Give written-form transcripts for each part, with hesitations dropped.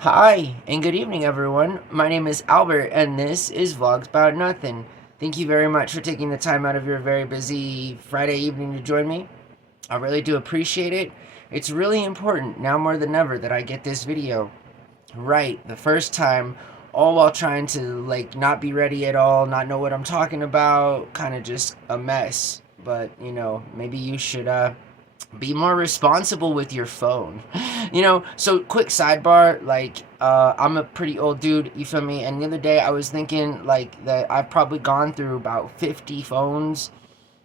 Hi, and good evening, everyone. My name is Albert, and this is Vlogs About Nothing. Thank you very much for taking the time out of your very busy Friday evening to join me. I really do appreciate it. It's really important, now more than ever, that I get this video right the first time, all while trying to, not be ready at all, not know what I'm talking about, kind of just a mess. But, maybe you should, be more responsible with your phone. So quick sidebar, I'm a pretty old dude, you feel me? And the other day I was thinking that I've probably gone through about 50 phones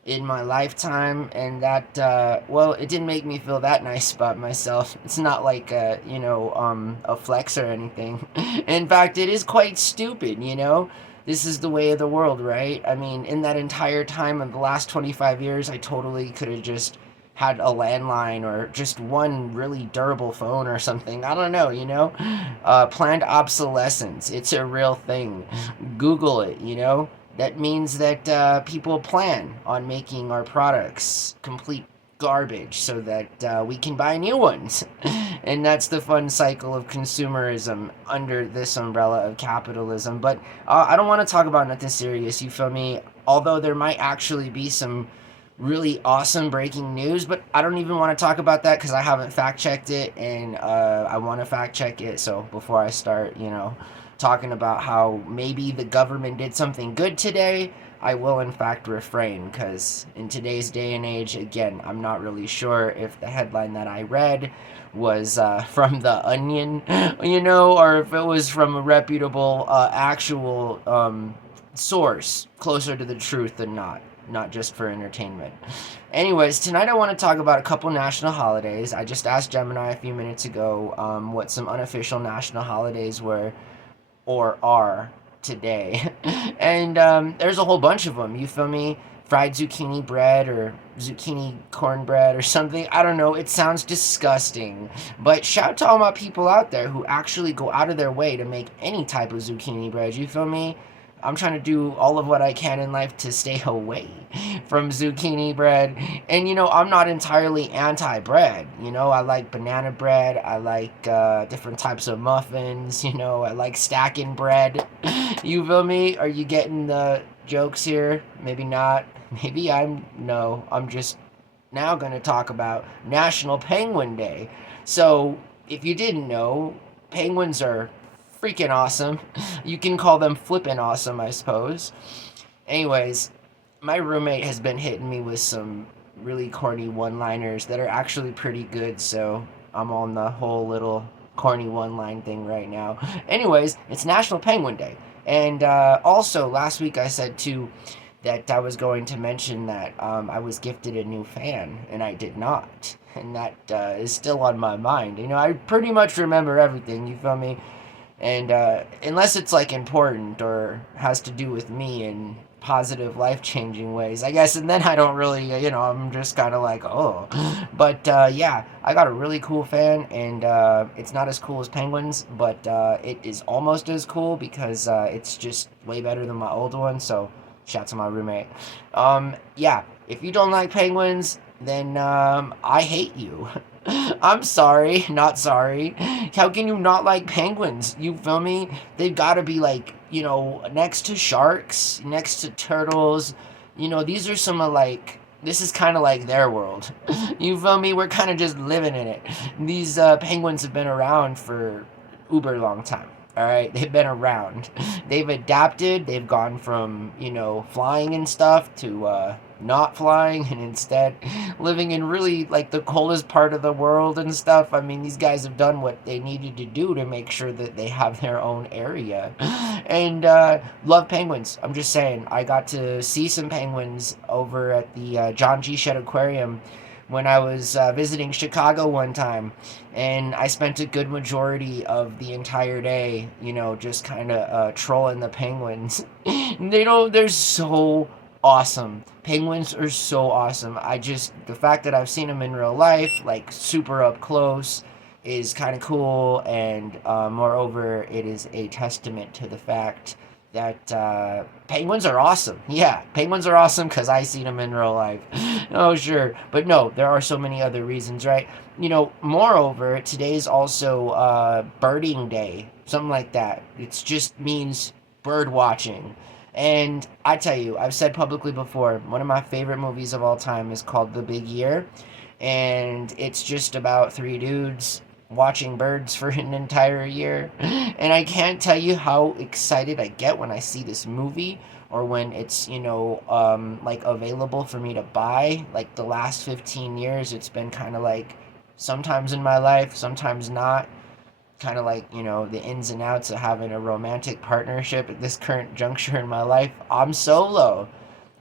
in my lifetime, and that well, it didn't make me feel that nice about myself. It's not like a flex or anything. In fact, it is quite stupid. This is the way of the world, right? I mean, in that entire time of the last 25 years, I totally could have just had a landline or just one really durable phone or something. I don't know. Planned obsolescence, it's a real thing. Google it. That means that people plan on making our products complete garbage so that we can buy new ones. And that's the fun cycle of consumerism under this umbrella of capitalism. But I don't want to talk about nothing serious, you feel me? Although there might actually be some really awesome breaking news, but I don't even want to talk about that because I haven't fact checked it, and I want to fact check it. So before I start, talking about how maybe the government did something good today, I will in fact refrain, because in today's day and age, again, I'm not really sure if the headline that I read was from The Onion, or if it was from a reputable actual source closer to the truth than not just for entertainment. Anyways, tonight I want to talk about a couple national holidays. I just asked Gemini a few minutes ago what some unofficial national holidays were or are today. And there's a whole bunch of them, you feel me? Fried zucchini bread or zucchini cornbread or something. I don't know. It sounds disgusting. But shout to all my people out there who actually go out of their way to make any type of zucchini bread. You feel me? I'm trying to do all of what I can in life to stay away from zucchini bread. And I'm not entirely anti bread. I like banana bread. I like different types of muffins. I like stacking bread. You feel me? Are you getting the jokes here? Maybe not. Maybe I'm just now going to talk about National Penguin Day. So, if you didn't know, penguins are freaking awesome. You can call them flippin' awesome, I suppose. Anyways, my roommate has been hitting me with some really corny one-liners that are actually pretty good, so I'm on the whole little corny one-line thing right now. Anyways, it's National Penguin Day. And also, last week I said too that I was going to mention that I was gifted a new fan, and I did not. And that is still on my mind. I pretty much remember everything, you feel me? And unless it's important or has to do with me in positive life changing ways, I guess, and then I don't really, I'm just kind of like, oh. But yeah, I got a really cool fan, and it's not as cool as penguins, but it is almost as cool because it's just way better than my old one. So shout to my roommate. Yeah, if you don't like penguins, then I hate you. I'm sorry, not sorry. How can you not like penguins? You feel me? They've got to be next to sharks, next to turtles. These are some of this is kind of like their world. You feel me? We're kind of just living in it. These penguins have been around for uber long time. All right, they've been around. They've adapted. They've gone from flying and stuff to not flying, and instead living in really the coldest part of the world and stuff. I mean, these guys have done what they needed to do to make sure that they have their own area. And love penguins. I'm just saying, I got to see some penguins over at the John G. Shedd Aquarium when I was visiting Chicago one time, and I spent a good majority of the entire day, just kind of trolling the penguins. They're so awesome. Penguins are so awesome. The fact that I've seen them in real life, super up close, is kind of cool, and moreover, it is a testament to the fact that penguins are awesome. Yeah, penguins are awesome because I seen them in real life. Oh, sure. But no, there are so many other reasons, right? Moreover, today is also birding day, something like that. It just means bird watching. And I tell you, I've said publicly before, one of my favorite movies of all time is called The Big Year. And it's just about three dudes watching birds for an entire year. And I can't tell you how excited I get when I see this movie or when it's, like available for me to buy. Like the last 15 years, it's been kind of like sometimes in my life, sometimes not. Kind of like, the ins and outs of having a romantic partnership at this current juncture in my life. I'm solo.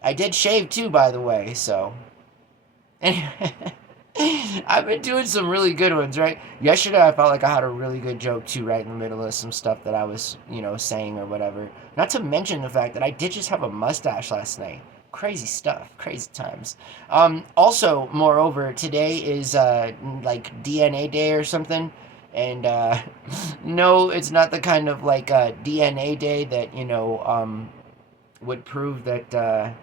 I did shave too, by the way, so. Anyway. I've been doing some really good ones, right? Yesterday, I felt like I had a really good joke too, right in the middle of some stuff that I was, saying or whatever. Not to mention the fact that I did just have a mustache last night. Crazy stuff, crazy times. Also, moreover, today is like DNA Day or something, and no, it's not the kind of like DNA Day that would prove that.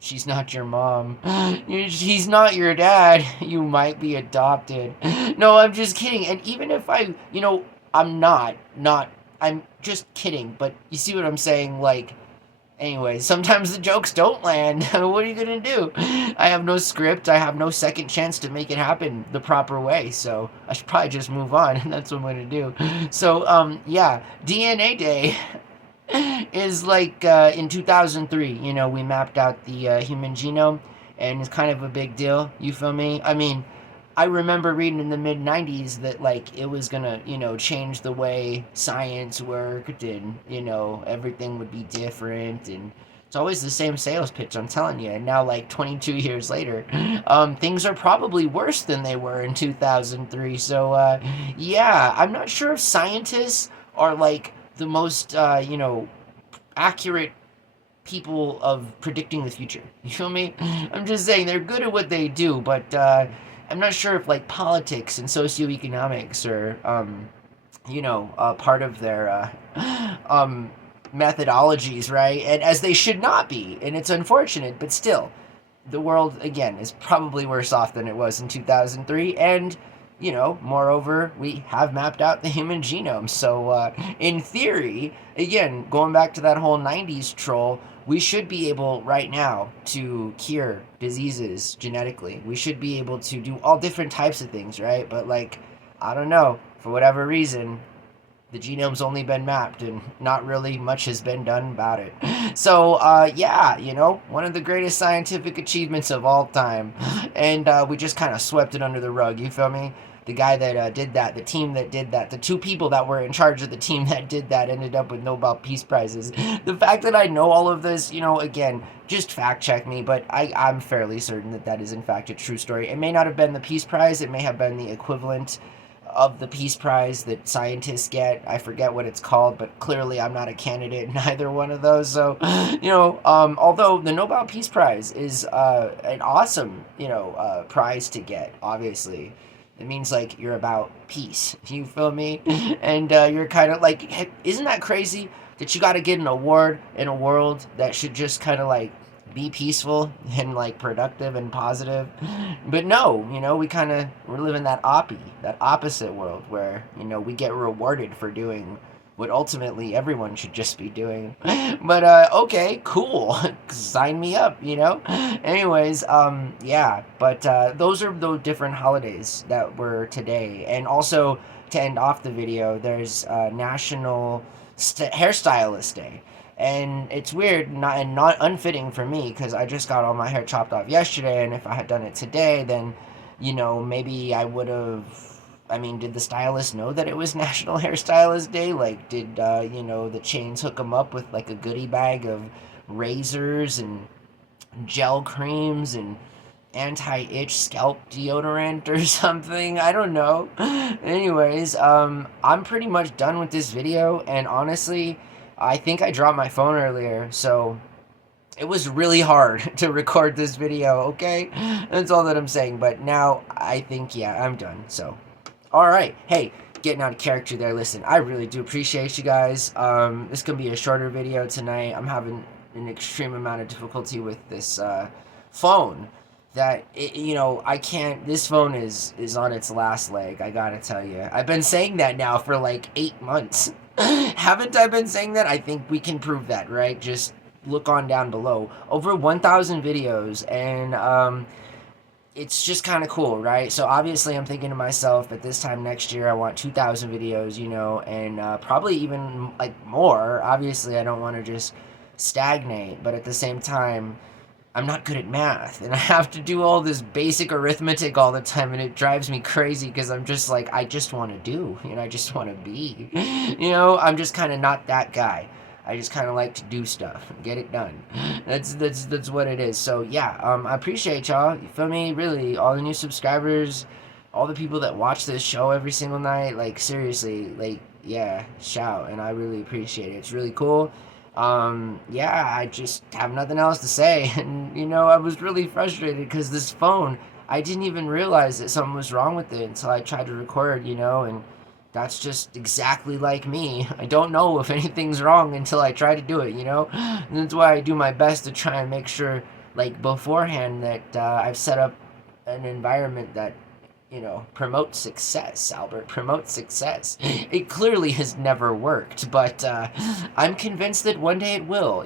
She's not your mom. He's not your dad. You might be adopted. No, I'm just kidding. And even if I'm not, I'm just kidding. But you see what I'm saying? Like, anyway, sometimes the jokes don't land. What are you gonna do? I have no script. I have no second chance to make it happen the proper way. So I should probably just move on. And that's what I'm gonna do. So, yeah, DNA Day. Is like in 2003, we mapped out the human genome, and it's kind of a big deal. You feel me? I mean, I remember reading in the mid 90s that like it was gonna, change the way science worked, and everything would be different, and it's always the same sales pitch. I'm telling you. And now, like 22 years later, things are probably worse than they were in 2003. So, yeah, I'm not sure if scientists are like the most accurate people of predicting the future. You feel me? I'm just saying they're good at what they do, but I'm not sure if like politics and socioeconomics are part of their methodologies, right? And as they should not be, and it's unfortunate, but still, the world again is probably worse off than it was in 2003, and moreover, we have mapped out the human genome. So, in theory, again, going back to that whole 90s troll, we should be able right now to cure diseases genetically. We should be able to do all different types of things, right? But, like, I don't know, for whatever reason, the genome's only been mapped and not really much has been done about it. So, yeah, one of the greatest scientific achievements of all time. And we just kind of swept it under the rug, you feel me? The guy that did that, the team that did that, the two people that were in charge of the team that did that ended up with Nobel Peace Prizes. The fact that I know all of this, again, just fact check me, but I'm fairly certain that that is in fact a true story. It may not have been the Peace Prize, it may have been the equivalent of the Peace Prize that scientists get. I forget what it's called, but clearly I'm not a candidate in either one of those. So, although the Nobel Peace Prize is an awesome, prize to get, obviously. It means like you're about peace. You feel me? And you're kind of like, hey, isn't that crazy that you got to get an award in a world that should just kind of like be peaceful and like productive and positive? But no, we're living that opposite world where we get rewarded for doing what ultimately everyone should just be doing. But okay, cool. Sign me up, Anyways, yeah, but those are the different holidays that were today. And also, to end off the video, there's National Hairstylist Day. And it's weird and not unfitting for me because I just got all my hair chopped off yesterday, and if I had done it today, then maybe I would have. I mean, did the stylist know that it was National Hairstylist Day? Like, did, the chains hook them up with, like, a goodie bag of razors and gel creams and anti-itch scalp deodorant or something? I don't know. Anyways, I'm pretty much done with this video, and honestly, I think I dropped my phone earlier, so it was really hard to record this video, okay? That's all that I'm saying, but now I think, yeah, I'm done, so. All right. Hey, getting out of character there. Listen, I really do appreciate you guys. This could be a shorter video tonight. I'm having an extreme amount of difficulty with this phone. That I can't. This phone is on its last leg. I gotta tell you, I've been saying that now for like 8 months. Haven't I been saying that? I think we can prove that, right? Just look on down below. Over 1,000 videos, and it's just kind of cool, right? So obviously I'm thinking to myself, at this time next year I want 2,000 videos, and probably even like more. Obviously I don't want to just stagnate, but at the same time I'm not good at math, and I have to do all this basic arithmetic all the time, and it drives me crazy because I'm just like, I just want to do, I just want to be, I'm just kind of not that guy. I just kind of like to do stuff and get it done. That's what it is. So yeah, I appreciate y'all. You feel me? Really, all the new subscribers, all the people that watch this show every single night. Like seriously, like yeah, shout, and I really appreciate it. It's really cool. Yeah, I just have nothing else to say. And I was really frustrated because this phone, I didn't even realize that something was wrong with it until I tried to record, and that's just exactly like me. I don't know if anything's wrong until I try to do it, And that's why I do my best to try and make sure, like, beforehand that I've set up an environment that, promotes success, Albert, promotes success. It clearly has never worked, but I'm convinced that one day it will,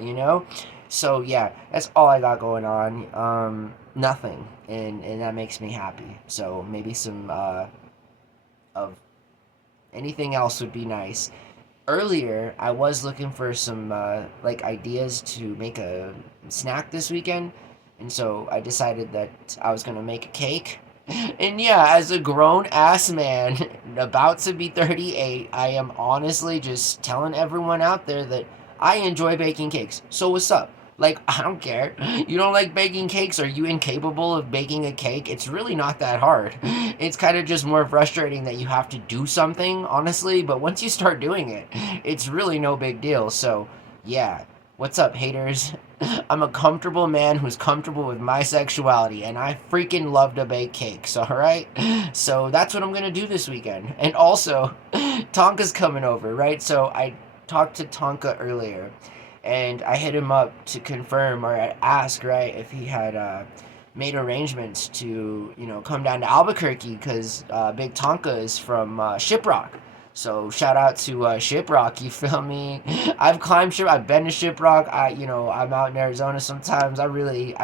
So, yeah, that's all I got going on. Nothing, and that makes me happy. So, maybe some of anything else would be nice. Earlier, I was looking for some like ideas to make a snack this weekend, and so I decided that I was gonna make a cake. And yeah, as a grown ass man about to be 38, I am honestly just telling everyone out there that I enjoy baking cakes. So what's up? Like, I don't care. You don't like baking cakes? Are you incapable of baking a cake? It's really not that hard. It's kind of just more frustrating that you have to do something, honestly. But once you start doing it, it's really no big deal. So, yeah. What's up, haters? I'm a comfortable man who's comfortable with my sexuality, and I freaking love to bake cakes, alright? So that's what I'm gonna do this weekend. And also, Tonka's coming over, right? So I talked to Tonka earlier, and I hit him up to confirm or ask, right, if he had made arrangements to, come down to Albuquerque, because Big Tonka is from Shiprock. So shout out to Shiprock, you feel me? I've climbed I've been to Shiprock. I'm out in Arizona sometimes. I really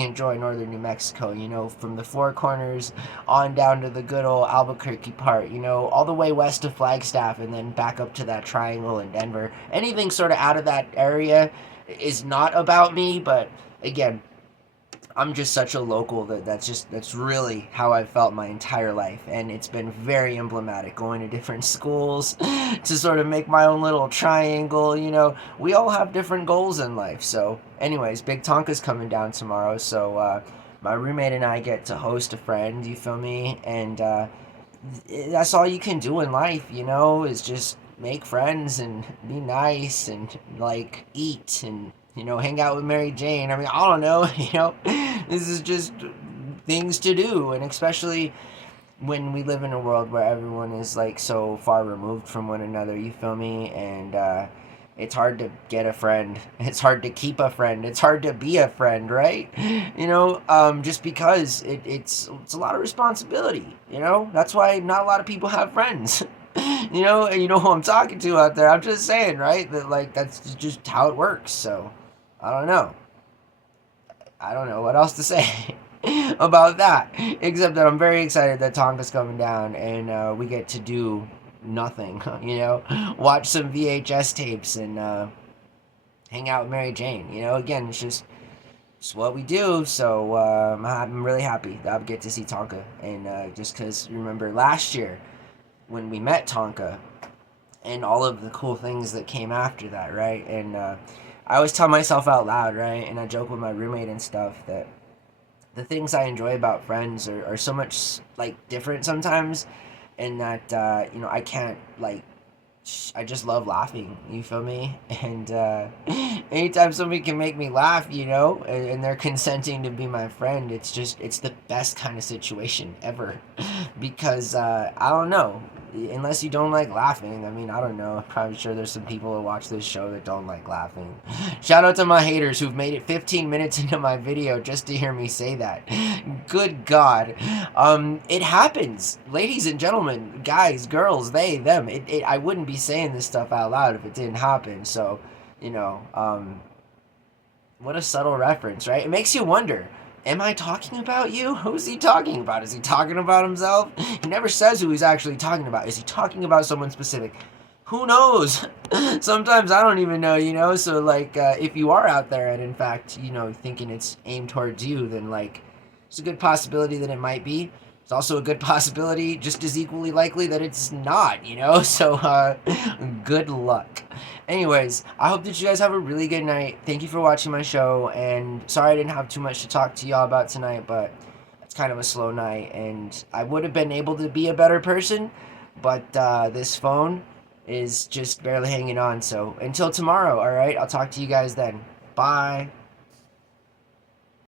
enjoy northern New Mexico, from the Four Corners on down to the good old Albuquerque part, all the way west of Flagstaff and then back up to that triangle in Denver. Anything sort of out of that area is not about me, but again, I'm just such a local that's really how I've felt my entire life, and it's been very emblematic going to different schools to sort of make my own little triangle. We all have different goals in life. So anyways, Big Tonka's coming down tomorrow, so my roommate and I get to host a friend, you feel me? And that's all you can do in life, is just make friends and be nice and like eat and hang out with Mary Jane. I mean, I don't know, this is just things to do. And especially when we live in a world where everyone is like so far removed from one another, you feel me? And it's hard to get a friend. It's hard to keep a friend. It's hard to be a friend, right? Just because it's a lot of responsibility, That's why not a lot of people have friends. And you know who I'm talking to out there. I'm just saying, right? That like that's just how it works. So I don't know what else to say about that, except that I'm very excited that Tonka's coming down and we get to do nothing, watch some VHS tapes and hang out with Mary Jane. Again, it's just what we do. So I'm really happy that I get to see Tonka, and just because remember last year when we met Tonka and all of the cool things that came after that, right? And I always tell myself out loud, right? And I joke with my roommate and stuff that the things I enjoy about friends are so much like different sometimes, and that I can't like I just love laughing, you feel me? And anytime somebody can make me laugh, and they're consenting to be my friend, it's the best kind of situation ever. Because I don't know, unless you don't like laughing. I mean, I don't know. I'm sure there's some people who watch this show that don't like laughing. Shout out to my haters who've made it 15 minutes into my video just to hear me say that. Good God. It happens. Ladies and gentlemen, guys, girls, they, them. I wouldn't be saying this stuff out loud if it didn't happen. So, you know, what a subtle reference, right? It makes you wonder. Am I talking about you? Who's he talking about? Is he talking about himself? He never says who he's actually talking about. Is he talking about someone specific? Who knows? Sometimes I don't even know, you know? So, like, if you are out there and, in fact, you know, thinking it's aimed towards you, then, like, it's a good possibility that it might be. It's also a good possibility, just as equally likely, that it's not, you know? So, good luck. Anyways, I hope that you guys have a really good night. Thank you for watching my show, and sorry I didn't have too much to talk to y'all about tonight, but it's kind of a slow night, and I would have been able to be a better person, but this phone is just barely hanging on. So until tomorrow, all right? I'll talk to you guys then. Bye.